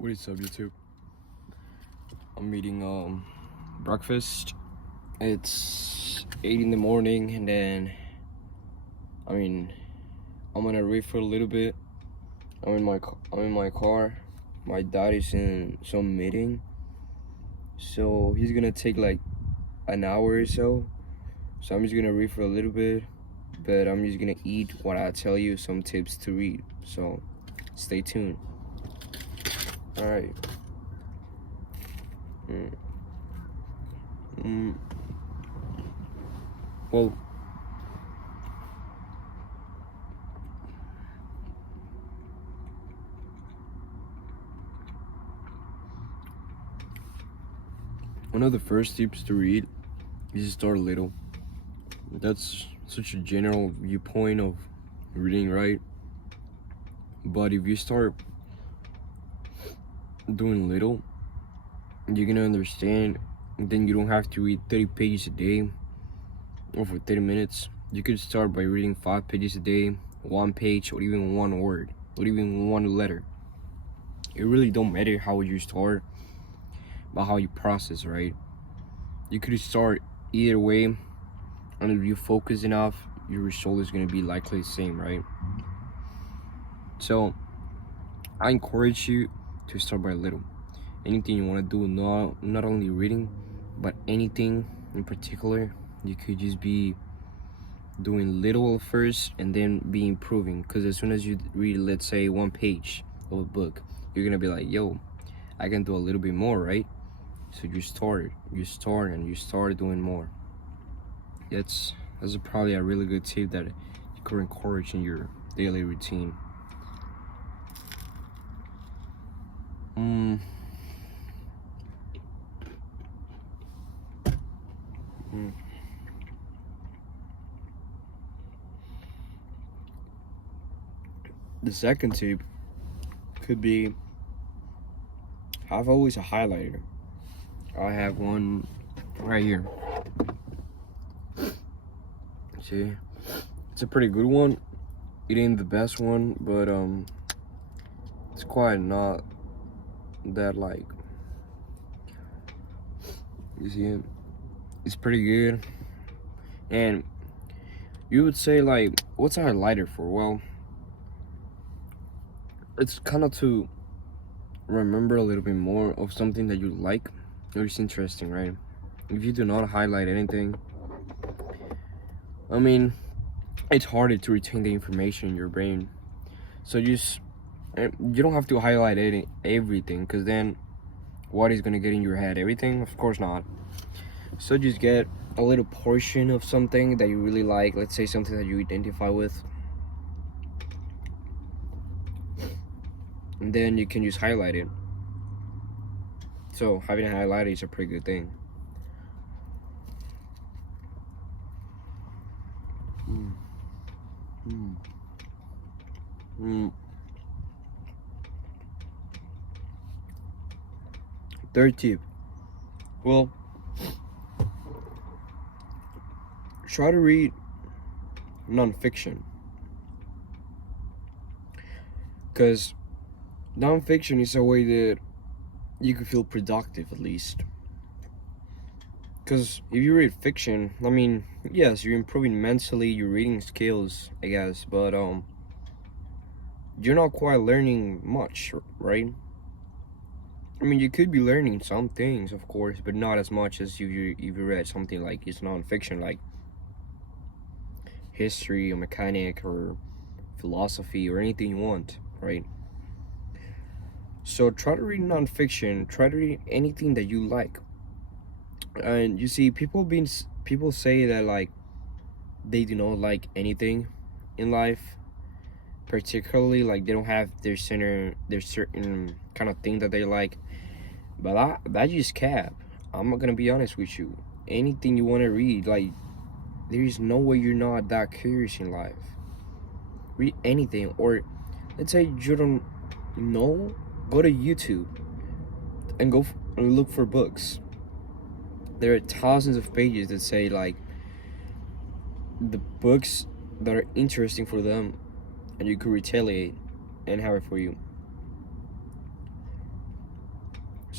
What is up, YouTube? I'm eating breakfast. It's 8 in the morning, and then I'm gonna read for a little bit. I'm in my car. My dad is in some meeting, so he's gonna take like an hour or so. So I'm just gonna read for a little bit, but I'm just gonna eat what I tell you, some tips to read. So stay tuned. All right. Well, one of the first tips to read is to start little. That's such a general viewpoint of reading, right? But if you start doing little, you're gonna understand. Then you don't have to read 30 pages a day or for 30 minutes. You could start by reading 5 pages a day, 1 page, or even 1 word, or even 1 letter. It really don't matter how you start, but how you process, right? You could start either way, and if you focus enough, your result is gonna be likely the same, right? So I encourage you to start by little. Anything you want to do, not only reading, but anything in particular. You could just be doing little first and then be improving, because as soon as you read, let's say, 1 page of a book, you're gonna be like, yo, I can do a little bit more, right? So you start and you start doing more. That's probably a really good tip that you could encourage in your daily routine. The second tip could be have always a highlighter. I have one right here. See, it's a pretty good one. It ain't the best one, but it's quite not that, like, you see it? It's pretty good. And you would say, like, what's a highlighter for? Well, it's kind of to remember a little bit more of something that you like. It's interesting, right? If you do not highlight anything, it's harder to retain the information in your brain. So you don't have to highlight everything, because then what is gonna get in your head? Everything? Of course not. So just get a little portion of something that you really like. Let's say something that you identify with, and then you can just highlight it. So having a highlighter is a pretty good thing. Third tip. Well, try to read nonfiction, because nonfiction is a way that you can feel productive, at least. Because if you read fiction, yes, you're improving mentally, your reading skills, I guess, but you're not quite learning much, right? You could be learning some things, of course, but not as much as if you read something like it's nonfiction, like history or mechanic or philosophy or anything you want, right? So try to read nonfiction. Try to read anything that you like. And you see, people say that, like, they do not like anything in life, particularly like they don't have their certain kind of thing that they like. But that just cap. I'm not gonna be honest with you. Anything you want to read, like, there is no way you're not that curious in life. Read anything. Or let's say you don't know, go to YouTube and and look for books. There are thousands of pages that say, like, the books that are interesting for them, and you could retaliate and have it for you.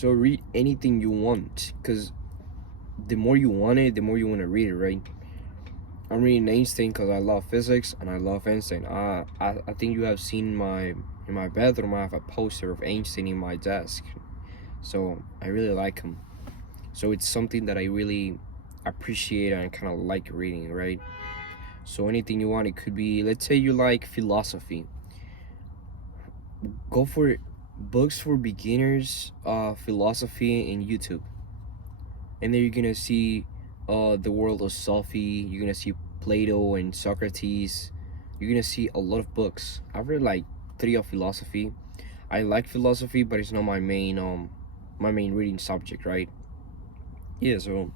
So read anything you want, because the more you want it, the more you want to read it, right? I'm reading Einstein because I love physics and I love Einstein. I think you have seen in my bedroom. I have a poster of Einstein in my desk, so I really like him. So it's something that I really appreciate and kind of like reading, right? So anything you want, it could be, let's say you like philosophy, go for books for beginners, philosophy in YouTube, and then you're gonna see the world of Sophie. You're gonna see Plato and Socrates. You're gonna see a lot of books. I've read like three of philosophy. I like philosophy, but it's not my main reading subject, right? Yeah, so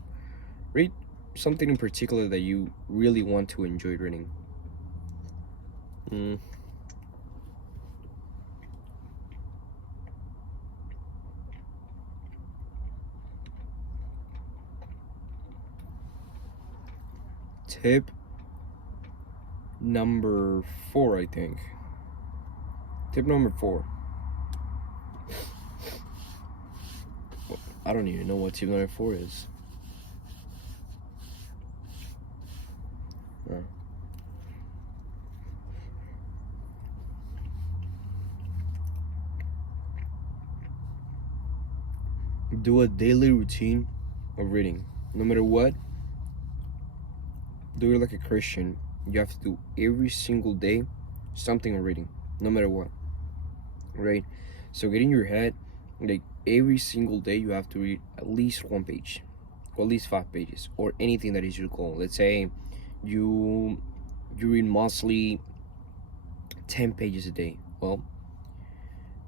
read something in particular that you really want to enjoy reading. Mm. Tip number 4, I think. Tip number 4. I don't even know what tip number 4 is. Uh, do a daily routine of reading. No matter what, do it like a Christian. You have to do every single day something of reading, no matter what, right? So get in your head, like every single day you have to read at least 1 page, or at least 5 pages, or anything that is your goal. Let's say you read mostly 10 pages a day. Well,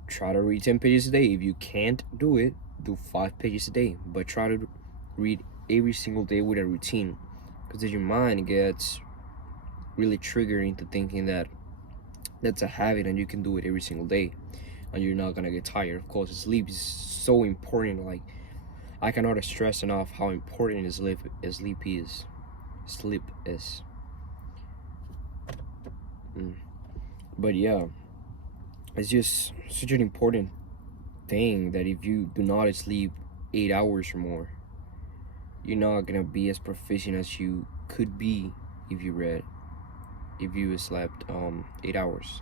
try to read 10 pages a day. If you can't do it, do 5 pages a day, but try to read every single day with a routine, because then your mind gets really triggered into thinking that that's a habit and you can do it every single day and you're not gonna get tired. Of course, sleep is so important. Like, I cannot stress enough how important sleep is. Sleep is. But yeah, it's just such an important thing that if you do not sleep 8 hours or more, you're not gonna be as proficient as you could be if you slept 8 hours.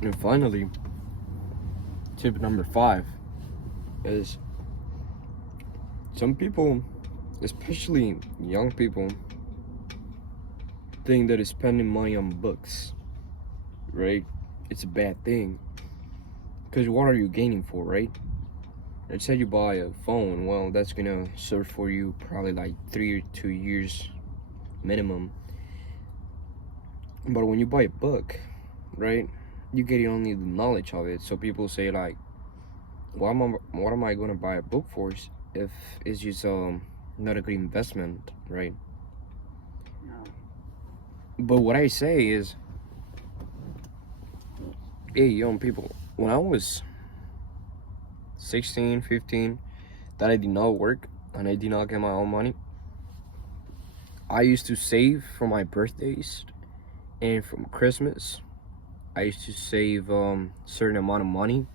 And finally, tip number 5 is, some people, especially young people, think that spending money on books, right, it's a bad thing. Because what are you gaining for, right? Let's say you buy a phone, well, that's gonna serve for you probably like 3 or 2 years minimum. But when you buy a book, right, you get only the knowledge of it. So people say like, what am I gonna buy a book for if it's just not a good investment, right? But what I say is, hey, young people, when I was 16, 15, that I did not work and I did not get my own money, I used to save for my birthdays and from Christmas. I used to save certain amount of money,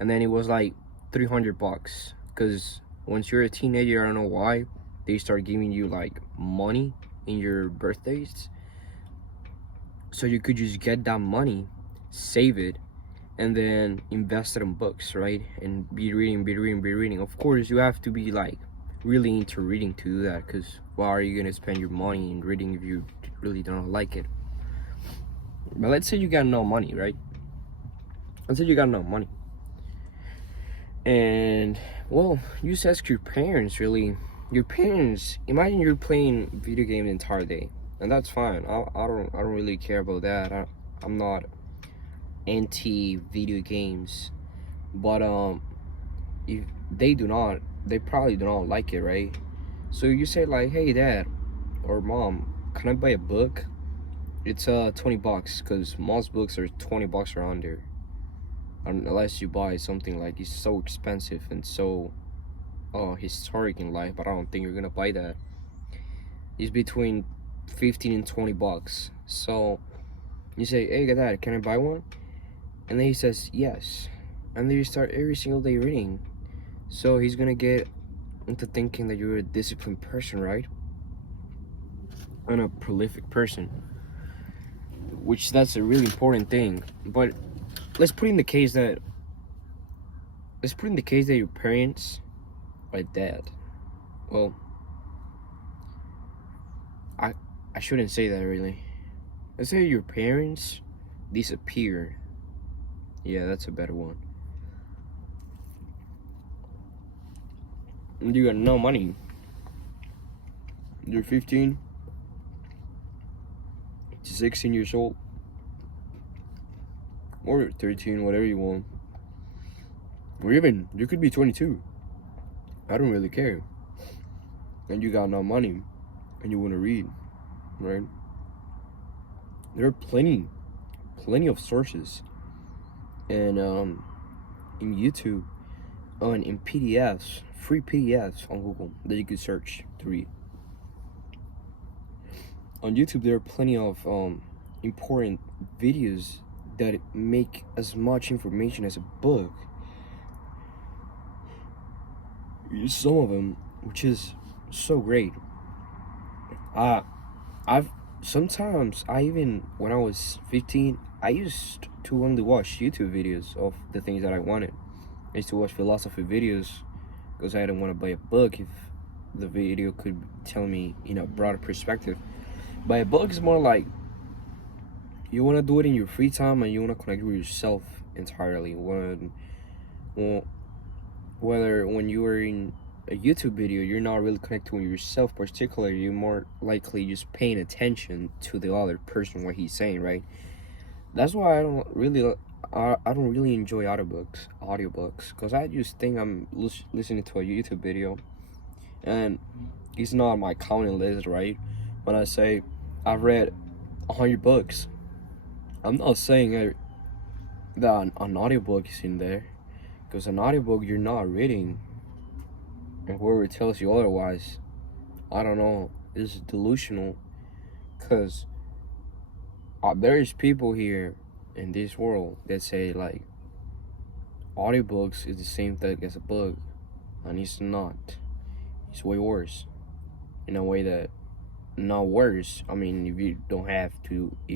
and then it was like $300, because once you're a teenager, I don't know why they start giving you like money in your birthdays, so you could just get that money, save it, and then invest it in books, right? And be reading. Of course, you have to be like really into reading to do that, because why are you gonna spend your money in reading if you really don't like it? But let's say you got no money, right? Let's say you got no money, and well, you just ask your parents. Really, your parents, imagine you're playing video game the entire day, and that's fine. I don't really care about that. I'm not anti video games, but if they probably do not like it, right? So you say like, hey dad or mom, can I buy a book? It's $20, because most books are $20 around there, unless you buy something like it's so expensive and so historic in life, but I don't think you're gonna buy that. It's between 15 and 20 bucks. So you say, hey dad, can I buy one? And then he says yes. And then you start every single day reading. So he's gonna get into thinking that you're a disciplined person, right? And a prolific person. Which that's a really important thing. But let's put in the case that your parents are dead. Well, I shouldn't say that really. Let's say your parents disappear. Yeah, that's a better one. You got no money. You're 15 to 16 years old. Or 13, whatever you want. Or even, you could be 22. I don't really care. And you got no money. And you want to read. Right? There are plenty of sources. And in YouTube, and in PDFs, free PDFs on Google that you could search to read. On YouTube, there are plenty of important videos that make as much information as a book. Some of them, which is so great. I've sometimes when I was 15, I used to only watch YouTube videos of the things that I wanted. I used to watch philosophy videos because I didn't want to buy a book if the video could tell me in a broader perspective. But a book is more like you want to do it in your free time and you want to connect with yourself entirely. Whether when you are in a YouTube video, you're not really connecting with yourself particularly, you're more likely just paying attention to the other person, what he's saying, right? That's why I don't really enjoy audiobooks, because I just think I'm listening to a YouTube video, and it's not on my counting list, right? When I say I've read 100 books, I'm not saying that an audiobook is in there, because an audiobook you're not reading, and whoever tells you otherwise, I don't know, is delusional, because there is people here in this world that say like audiobooks is the same thing as a book, and it's not. It's way worse, in a way that not worse. I mean, if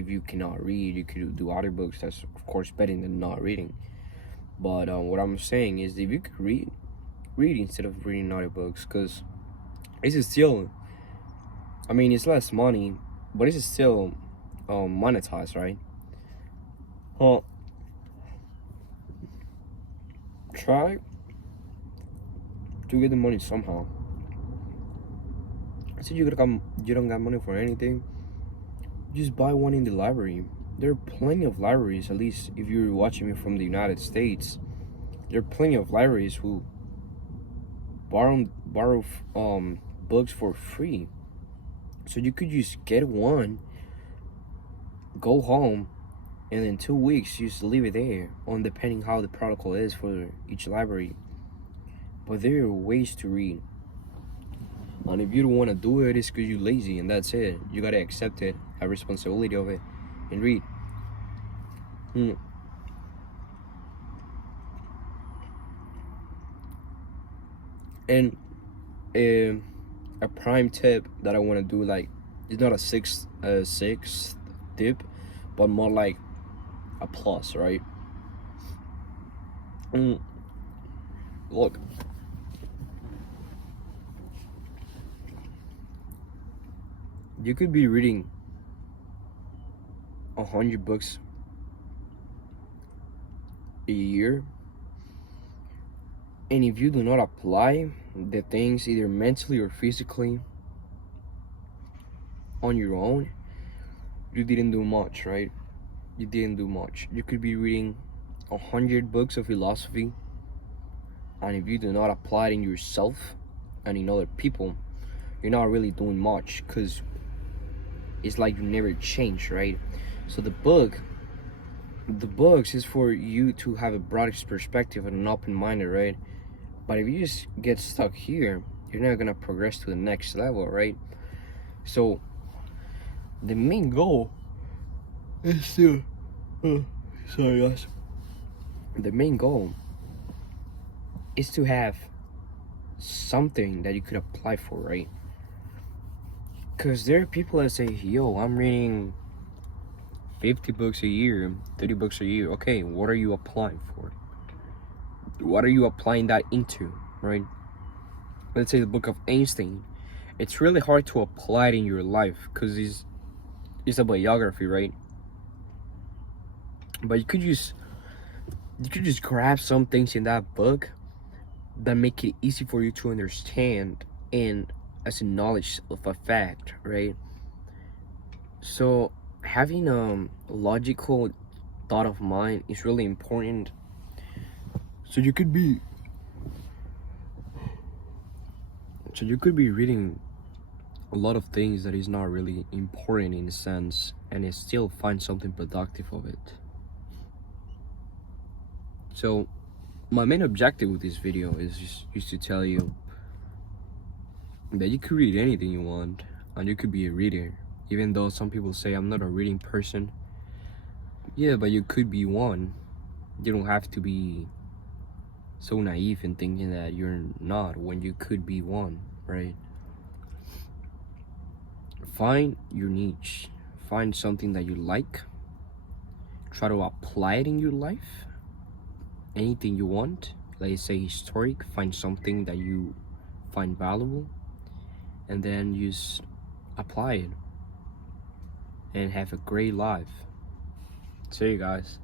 you cannot read, you could do audiobooks. That's of course better than not reading. But what I'm saying is, if you could read instead of reading audiobooks, because it's still, I mean, it's less money, but it's still monetized, right? Well, try to get the money somehow. So you don't got money for anything, just buy one in the library. There are plenty of libraries, at least if you're watching me from the United States, there are plenty of libraries who borrow books for free. So you could just get one, go home, and in 2 weeks you just leave it there, on depending how the protocol is for each library. But there are ways to read. And if you don't want to do it, it's because you're lazy, and that's it. You gotta accept it, have responsibility of it, and read. And a prime tip that I want to do, like, it's not a sixth tip, but more like a plus, right? Look, you could be reading 100 books a year, and if you do not apply the things either mentally or physically on your own, you didn't do much, right? You didn't do much. You could be reading 100 books of philosophy, and if you do not apply it in yourself and in other people, you're not really doing much, because it's like you never change, right? So the books is for you to have a broad perspective and an open minded, right? But if you just get stuck here, you're not gonna progress to the next level, right? So the main goal is to sorry guys. The main goal is to have something that you could apply for, right? Because there are people that say, yo, I'm reading 50 books a year, 30 books a year. Okay, what are you applying for? What are you applying that into, right? Let's say the book of Einstein. It's really hard to apply it in your life because it's a biography, right? But you could just grab some things in that book that make it easy for you to understand and as a knowledge of a fact, right? So having a logical thought of mind is really important. So you could be reading a lot of things that is not really important in a sense, and it still find something productive of it. So my main objective with this video is just to tell you that you could read anything you want and you could be a reader. Even though some people say I'm not a reading person, yeah, but you could be one. You don't have to be so naive in thinking that you're not when you could be one, right? Find your niche, find something that you like, try to apply it in your life. Anything you want, let's say historic, find something that you find valuable, and then just apply it and have a great life. See you guys.